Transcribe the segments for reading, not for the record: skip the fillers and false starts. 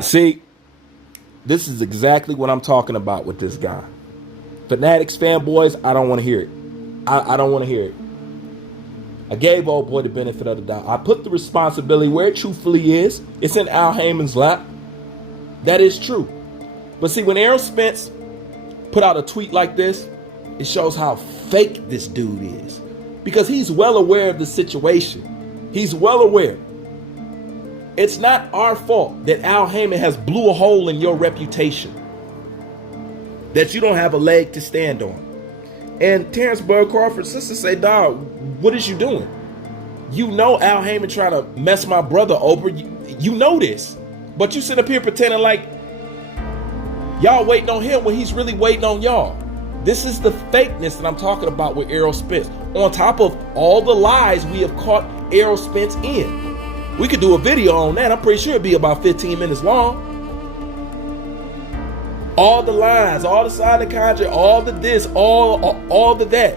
See, this is exactly what I'm talking about with this guy. Fanatics, fanboys, I don't want to hear it. I don't want to hear it. I gave old boy the benefit of the doubt. I put the responsibility where it truthfully is. It's in Al Heyman's lap. That is true. But see, when Errol Spence put out a tweet like this, it shows how fake this dude is. Because he's well aware of the situation. He's well aware. It's not our fault that Al Heyman has blew a hole in your reputation. That you don't have a leg to stand on. And Terrence Bud Crawford's sister say, dog, what is you doing? You know Al Heyman trying to mess my brother over. You know this. But you sit up here pretending like y'all waiting on him when he's really waiting on y'all. This is the fakeness that I'm talking about with Errol Spence. On top of all the lies we have caught Errol Spence in. We could do a video on that. I'm pretty sure it'd be about 15 minutes long. All the lies, all the silent contract, all the this, all the that.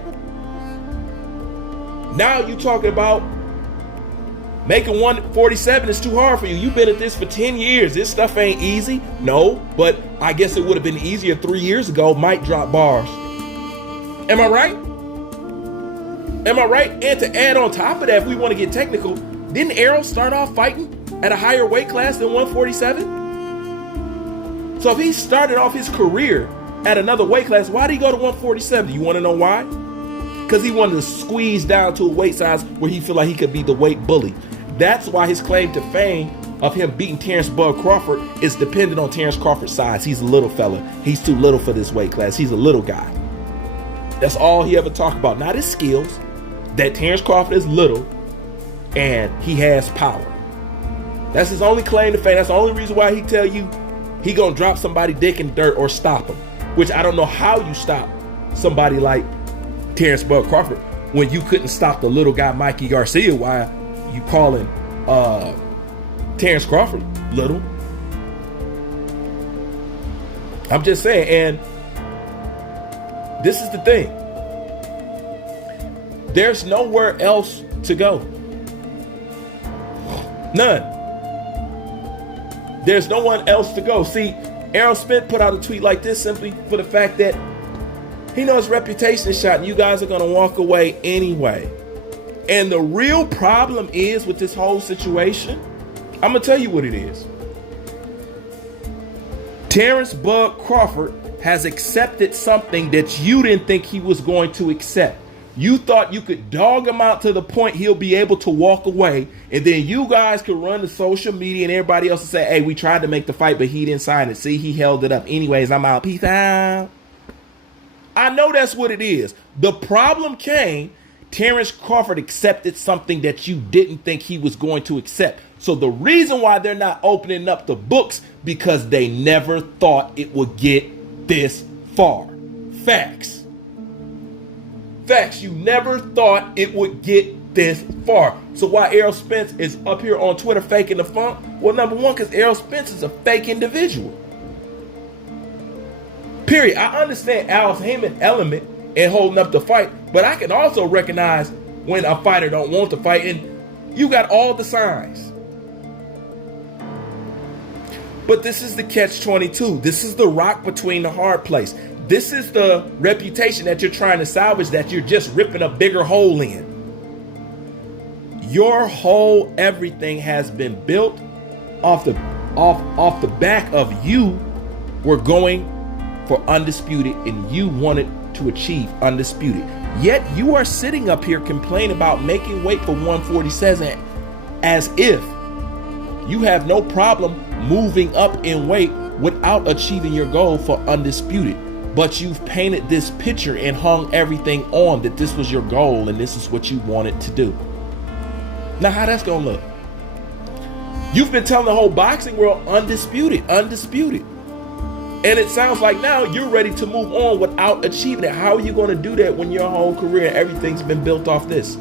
Now you talking about making 147 is too hard for you. You've been at this for 10 years. This stuff ain't easy. No, but I guess it would have been easier 3 years ago. Might drop bars. Am I right? Am I right? And to add on top of that, if we want to get technical, didn't Errol start off fighting at a higher weight class than 147? So if he started off his career at another weight class, why did he go to 147? Do you want to know why? Because he wanted to squeeze down to a weight size where he feel like he could be the weight bully. That's why his claim to fame of him beating Terrence Bud Crawford is dependent on Terrence Crawford's size. He's a little fella. He's too little for this weight class. He's a little guy. That's all he ever talked about. Not his skills. That Terrence Crawford is little and he has power. That's his only claim to fame. That's the only reason why he tell you he gonna drop somebody dick in dirt or stop him. Which I don't know how you stop somebody like Terrence Bud Crawford when you couldn't stop the little guy Mikey Garcia. Why you calling Terrence Crawford little? I'm just saying. And this is the thing. There's nowhere else to go. None. There's no one else to go. See, Errol Spence put out a tweet like this simply for the fact that he knows his reputation is shot and you guys are going to walk away anyway. And the real problem is with this whole situation, I'm going to tell you what it is. Terrence Bud Crawford has accepted something that you didn't think he was going to accept. You thought you could dog him out to the point he'll be able to walk away, and then you guys could run the social media and everybody else and say, hey, we tried to make the fight, but he didn't sign it. See, he held it up. Anyways, I'm out. Peace out. I know that's what it is. The problem came, Terrence Crawford accepted something that you didn't think he was going to accept. So the reason why they're not opening up the books, because they never thought it would get this far. Facts. Facts. You never thought it would get this far. So why Errol Spence is up here on Twitter faking the funk? Well, number one, because Errol Spence is a fake individual. Period. I understand Al Heyman element in holding up the fight, but I can also recognize when a fighter don't want to fight, and you got all the signs. But this is the catch-22. This is the rock between the hard place. This is the reputation that you're trying to salvage that you're just ripping a bigger hole in. Your whole everything has been built off the back of you were going for Undisputed and you wanted to achieve Undisputed. Yet you are sitting up here complaining about making weight for 147 as if you have no problem moving up in weight without achieving your goal for Undisputed. But you've painted this picture and hung everything on that this was your goal and this is what you wanted to do. Now, how that's gonna look? You've been telling the whole boxing world undisputed. And it sounds like now you're ready to move on without achieving it. How are you gonna do that when your whole career, everything's been built off this?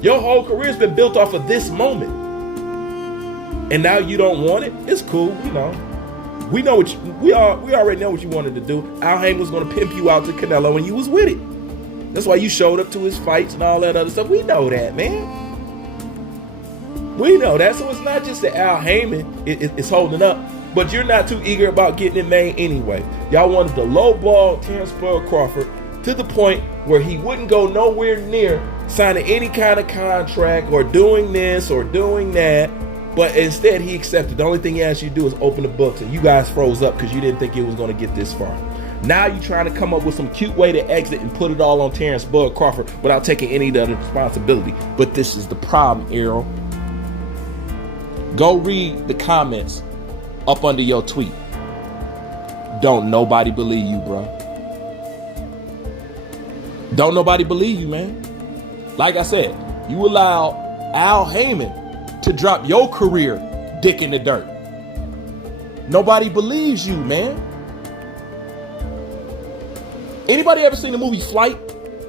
Your whole career's been built off of this moment. And now you don't want it? It's cool, you know. We know what we already know what you wanted to do. Al Heyman was going to pimp you out to Canelo and you was with it. That's why you showed up to his fights and all that other stuff. We know that, man. We know that. So it's not just that Al Heyman is holding up, but you're not too eager about getting it made anyway. Y'all wanted to lowball Terrence Bud Crawford to the point where he wouldn't go nowhere near signing any kind of contract or doing this or doing that. But instead, he accepted. The only thing he asked you to do is open the books, and you guys froze up because you didn't think it was going to get this far. Now you're trying to come up with some cute way to exit and put it all on Terrence Bud Crawford without taking any of the responsibility. But this is the problem, Errol. Go read the comments up under your tweet. Don't nobody believe you, bro. Don't nobody believe you, man. Like I said, you allow Al Heyman to drop your career dick in the dirt. Nobody believes you, man. Anybody ever seen the movie Flight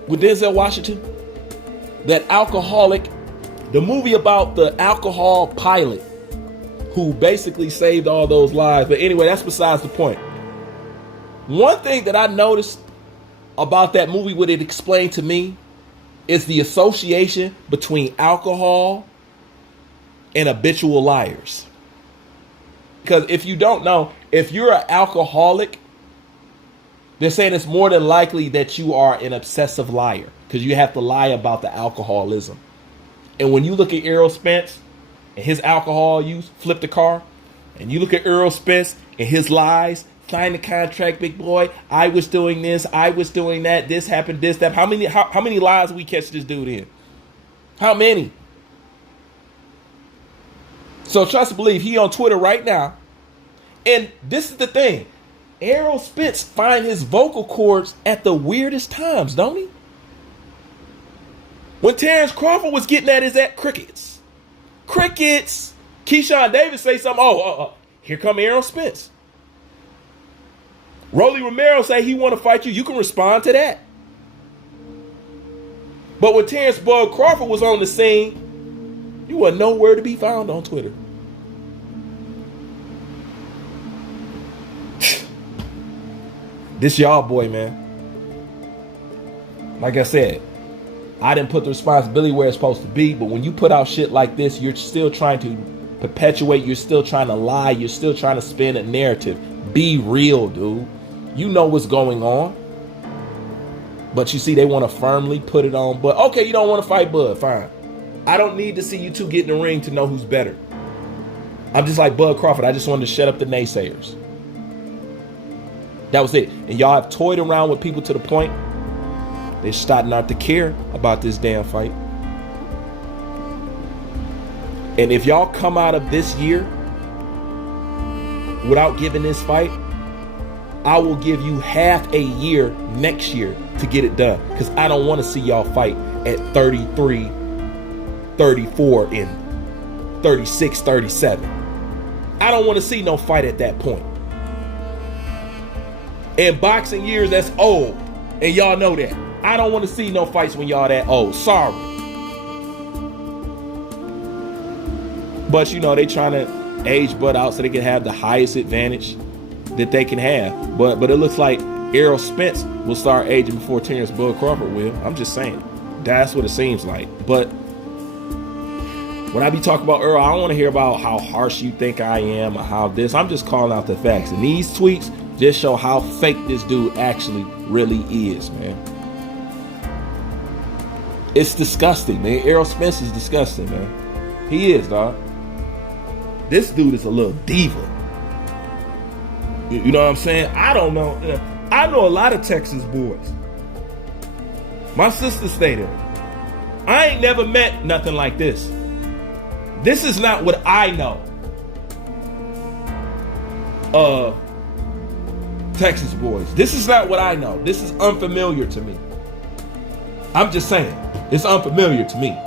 with Denzel Washington? That alcoholic, the movie about the alcohol pilot who basically saved all those lives. But anyway, that's besides the point. One thing that I noticed about that movie, what it explained to me, is the association between alcohol and habitual liars. Because if you don't know, if you're an alcoholic, they're saying it's more than likely that you are an obsessive liar because you have to lie about the alcoholism. And when you look at Errol Spence and his alcohol use, flip the car, and you look at Errol Spence and his lies, sign the contract, big boy, I was doing this, I was doing that, this happened, this, that. How many lies we catch this dude in? How many? So trust and believe, he on Twitter right now. And this is the thing. Errol Spence find his vocal cords at the weirdest times, don't he? When Terrence Crawford was getting at his at crickets. Crickets. Keyshawn Davis say something. Here come Errol Spence. Rolly Romero say he want to fight you. You can respond to that. But when Terrence Bud Crawford was on the scene, you were nowhere to be found on Twitter. This y'all boy, man. Like I said, I didn't put the responsibility where it's supposed to be, but when you put out shit like this, you're still trying to perpetuate, you're still trying to lie, you're still trying to spin a narrative. Be real, dude. You know what's going on. But you see, they want to firmly put it on. But okay, you don't want to fight Bud, fine. I don't need to see you two get in the ring to know who's better. I'm just like Bud Crawford. I just wanted to shut up the naysayers. That was it. And y'all have toyed around with people to the point they're starting not to care about this damn fight. And if y'all come out of this year without giving this fight, I will give you half a year next year to get it done. Because I don't want to see y'all fight at 33, 34, and 36, 37. I don't want to see no fight at that point. In boxing years, that's old. And y'all know that. I don't want to see no fights when y'all that old. Sorry. But, you know, they trying to age Bud out so they can have the highest advantage that they can have. But it looks like Errol Spence will start aging before Terrence Bud Crawford will. I'm just saying. That's what it seems like. But when I be talking about Errol, I don't want to hear about how harsh you think I am or how this. I'm just calling out the facts. And these tweets just show how fake this dude actually really is, man. It's disgusting, man. Errol Spence is disgusting, man. He is, dog. This dude is a little diva. You know what I'm saying? I don't know. I know a lot of Texas boys. My sister stayed there. I ain't never met nothing like this. This is not what I know. Texas boys. This is not what I know. This is unfamiliar to me. I'm just saying. It's unfamiliar to me.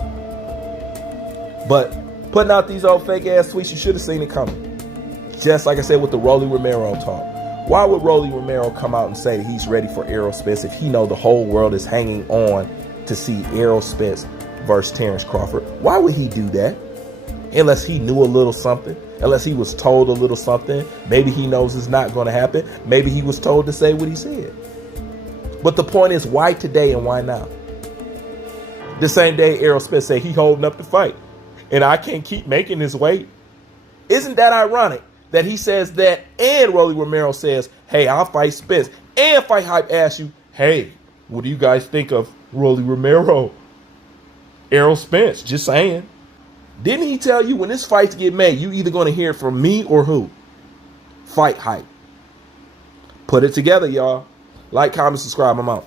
But putting out these old fake ass tweets, you should have seen it coming. Just like I said with the Rolly Romero talk. Why would Rolly Romero come out and say that he's ready for Errol Spence if he know the whole world is hanging on to see Errol Spence versus Terrence Crawford? Why would he do that? Unless he knew a little something. Unless he was told a little something. Maybe he knows it's not going to happen. Maybe he was told to say what he said. But the point is, why today and why now? The same day Errol Spence said he holding up the fight. and I can't keep making this weight. Isn't that ironic that he says that and Rolly Romero says, hey, I'll fight Spence, and Fight Hype asks you, hey, what do you guys think of Rolly Romero? Errol Spence, just saying. Didn't he tell you when this fights get made, you either going to hear it from me or who? Fight Hype. Put it together, y'all. Like, comment, subscribe. I'm out.